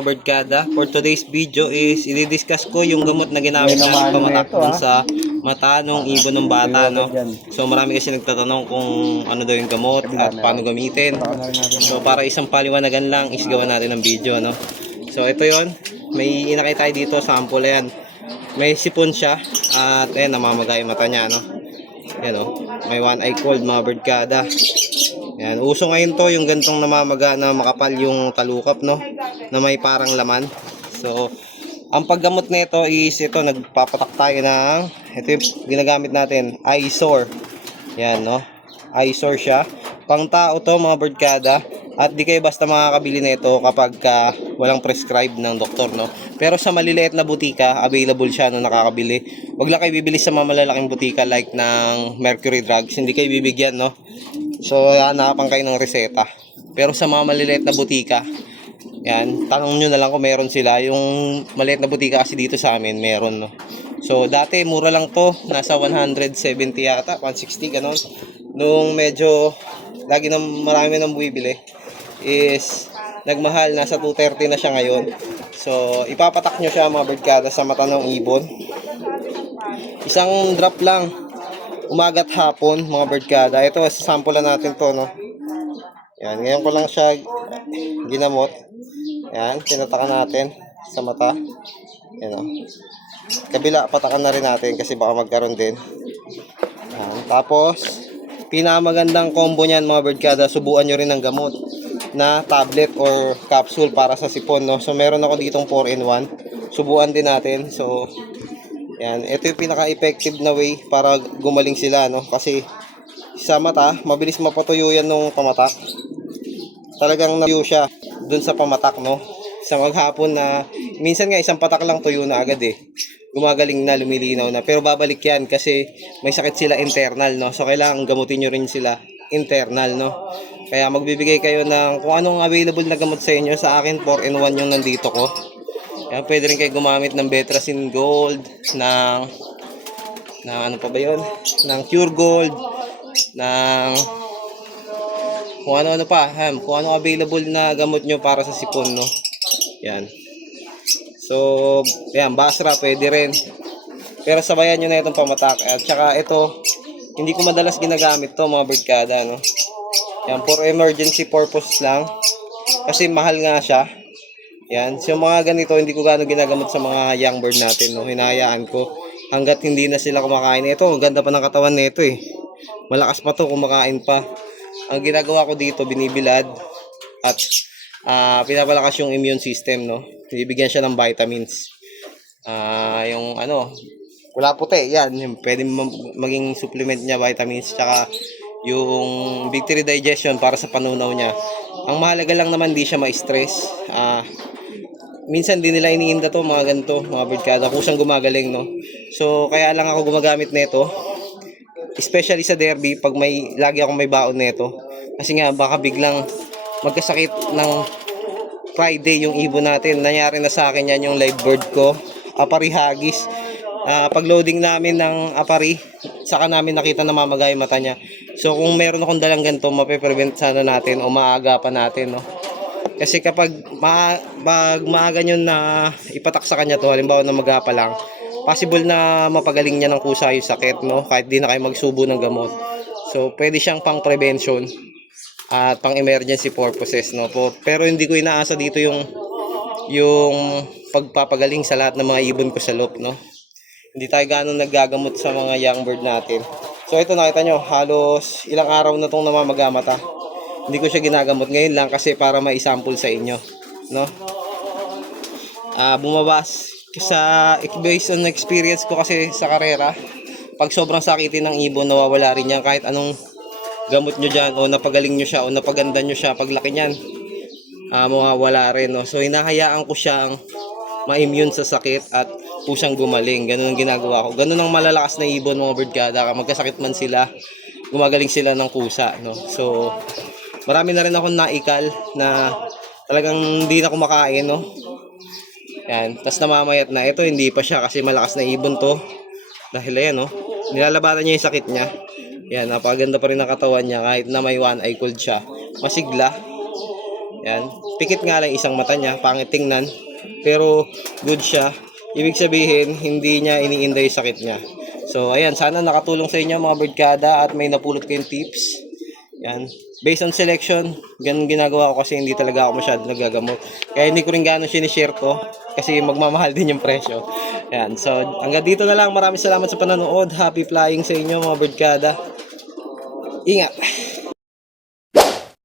Barkada, for today's video is i-discuss ko yung gamot na ginamit natin pamatak dun sa mata nung ibon ng bata, no? So marami kasi nagtatanong kung ano daw yung gamot at paano gamitin. So para isang paliwanagan lang is gawa natin ng video, no? So ito yon, may inakay tayo dito, sample yan. May sipon siya at ayan, namamagay yung mata niya, no? Ayan, oh, may one eye cold mga Barkada. Yan, uso ngayon to yung gantong namamaga na makapal yung talukap, no, na may parang laman. So ang paggamot nito is ito, nagpapatak tayo ng ito yung ginagamit natin, Eyesore. Yan, no, Eyesore siya, pang tao to mga Barkada, at di kayo basta makakabili nito kapag walang prescribe ng doktor, no. Pero sa maliliit na butika available siya, no, nakakabili. Wag lang kayo bibili sa mga malalaking butika like ng Mercury Drugs, hindi kayo bibigyan, no. So hanapan kayo ng reseta. Pero sa mga maliliit na butika, yan, tanong nyo na lang kung meron sila. Yung maliit na butika kasi dito sa amin meron, no. So dati mura lang to, nasa 170 yata, 160 ganon. Nung medyo lagi nang marami nang bumibili is nagmahal, nasa 230 na siya ngayon. So ipapatak nyo siya mga Barkada sa mata ng ibon. Isang drop lang, umaga't hapon mga Barkada. Ito, sasampulan natin to, no. Yan, ngayon ko lang siya ginamot. Yan, tinatakan natin sa mata. Yan, o. Kabila, patakan na rin natin kasi baka magkaroon din. Yan, tapos pinamagandang combo niyan mga Barkada, subuan nyo rin ng gamot na tablet or capsule para sa sipon, no. So meron ako ditong 4-in-1, subuan din natin. So yan, ito yung pinaka-effective na way para gumaling sila, no. Kasi sa mata, mabilis mapatuyo yan nung pamatak. Talagang natuyo siya dun sa pamatak, no. Isang maghapon na, minsan nga isang patak lang tuyo na agad eh. Gumagaling na, lumilinaw na. Pero babalik yan kasi may sakit sila internal, no. So kailangan gamutin nyo rin sila internal, no. Kaya magbibigay kayo ng kung anong available na gamot sa inyo. Sa akin 4-in-1 yung nandito ko. Kaya pwede rin kayo gumamit ng Betracin Gold, ng ano pa ba yun? Ng Cure Gold, ng kung ano-ano pa, kung ano available na gamot nyo para sa sipon, no. Yan. So, yan, Basra pwede rin. Pero sabayan nyo na itong pamatak. At saka ito, hindi ko madalas ginagamit to mga Barkada, no. Yan, for emergency purpose lang. Kasi mahal nga siya. Yan, so mga ganito hindi ko gaano ginagamot sa mga young bird natin, no. Hinahayaan ko hangga't hindi na sila kumakain. Ito, ang ganda pa ng katawan nito eh. Malakas pa to, kumakain pa. Ang ginagawa ko dito, binibilad at pinapalakas yung immune system, no. Bibigyan siya ng vitamins. Yung ano, wala puti, yan, pwede maging supplement niya, vitamins, tsaka yung victory digestion para sa panunaw niya. Ang mahalaga lang naman di siya ma-stress. Minsan din nila iniinda to mga ganito, mga Barkada, kusang gumagaling, no. So kaya lang ako gumagamit nito, especially sa derby, pag lagi akong may baon nito. Kasi nga baka biglang magkasakit ng Friday yung ibon natin. Nangyari na sa akin yan yung live bird ko, apari hagis. Pag loading namin ng apari, saka namin nakita na mamagay mata niya. So kung meron akong dalang ganito, mape-prevent sana natin o maagapan natin, no. Kasi kapag maaga nyo na ipatak sa kanya to, halimbawa na magapa lang, possible na mapagaling niya ng kusa yung sakit, no, kahit di na kayo magsubo ng gamot. So pwede siyang pang prevention at pang emergency purposes, no po. Pero hindi ko inaasa dito yung pagpapagaling sa lahat ng mga ibon ko sa loop, no. Hindi tayo gano'ng naggagamot sa mga young bird natin. So ito, nakita nyo, halos ilang araw na itong namamagamata. Hindi ko siya ginagamot ngayon lang kasi para ma-sample sa inyo, no. Bumabas sa based on experience ko kasi sa karera, pag sobrang sakitin ng ibon, nawawala rin yan kahit anong gamot nyo dyan o napagaling nyo siya o napaganda nyo siya. Paglaki nyan, mawawala rin, no. So hinahayaan ko siyang ma-immune sa sakit at pusang gumaling. Ganun ang ginagawa ko. Ganun ang malalakas na ibon mga Barkada. Magkasakit man sila, gumagaling sila ng kusa, no. So marami na rin akong naikal na talagang hindi na kumakain, no. Yan, tas namamayat na. Ito hindi pa siya kasi malakas na ibon to. Dahil ayan, no, nilalabatan niya yung sakit niya. Yan, napakaganda pa rin ang katawan niya kahit na may one eye cold siya. Masigla. Yan. Pikit nga lang isang mata niya, pangit tingnan. Pero good siya. Ibig sabihin, hindi niya iniinda yung sakit niya. So, ayan, sana nakatulong sa inyo mga birdkada at may napulot kayong tips. Yan. Based on selection, ganun ginagawa ko kasi hindi talaga ako masyado nagagamot. Kaya hindi ko rin gano'n sinishare to kasi magmamahal din yung presyo. Yan. So, hanggang dito na lang. Maraming salamat sa panonood. Happy flying sa inyo mga birdkada. Ingat!